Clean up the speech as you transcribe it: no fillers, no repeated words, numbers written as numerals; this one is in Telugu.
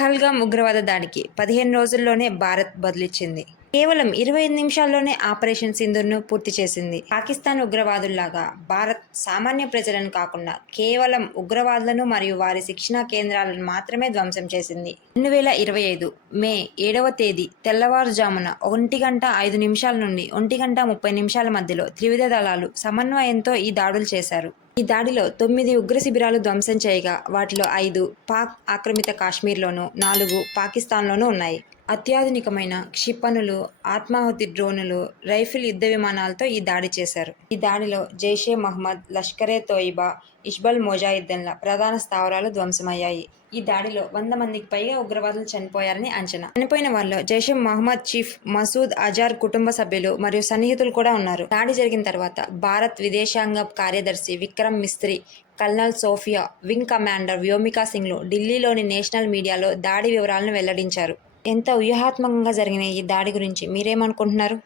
పహల్గామ్ ఉగ్రవాద దాడికి 15 రోజుల్లోనే భారత్ బదులిచ్చింది. కేవలం 25 నిమిషాల్లోనే ఆపరేషన్ సింధూర్ను పూర్తి చేసింది. పాకిస్తాన్ ఉగ్రవాదుల్లాగా భారత్ సామాన్య ప్రజలను కాకుండా కేవలం ఉగ్రవాదులను మరియు వారి శిక్షణా కేంద్రాలను మాత్రమే ధ్వంసం చేసింది. 2025 మే 7వ తేదీ తెల్లవారుజామున 1:05 నుండి 1:30 మధ్యలో త్రివిధ దళాలు సమన్వయంతో ఈ దాడులు చేశారు. ఈ దాడిలో 9 ఉగ్ర శిబిరాలు ధ్వంసం చేయగా వాటిలో 5 పాక్ ఆక్రమిత కాశ్మీర్లోనూ, 4 పాకిస్తాన్లోనూ ఉన్నాయి. అత్యాధునికమైన క్షిపణులు, ఆత్మాహుతి డ్రోనులు, రైఫిల్ యుద్ధ విమానాలతో ఈ దాడి చేశారు. ఈ దాడిలో జైషే మహ్మద్, లష్కరే తోయిబా, హిజ్బుల్ ముజాహిద్దీన్ల ప్రధాన స్థావరాలు ధ్వంసమయ్యాయి. ఈ దాడిలో 100 మందికి పైగా ఉగ్రవాదులు చనిపోయారని అంచనా. చనిపోయిన వారిలో జైషే మహ్మద్ చీఫ్ మసూద్ అజార్ కుటుంబ సభ్యులు మరియు సన్నిహితులు కూడా ఉన్నారు. దాడి జరిగిన తర్వాత భారత్ విదేశాంగ కార్యదర్శి Vikram Misri, colonel Sofia, wing commander Vyomika సింగ్లు ఢిల్లీలోని నేషనల్ మీడియాలో దాడి వివరాలను వెల్లడించారు. ఎంత వ్యూహాత్మకంగా జరిగిన ఈ దాడి గురించి మీరేమనుకుంటున్నారు?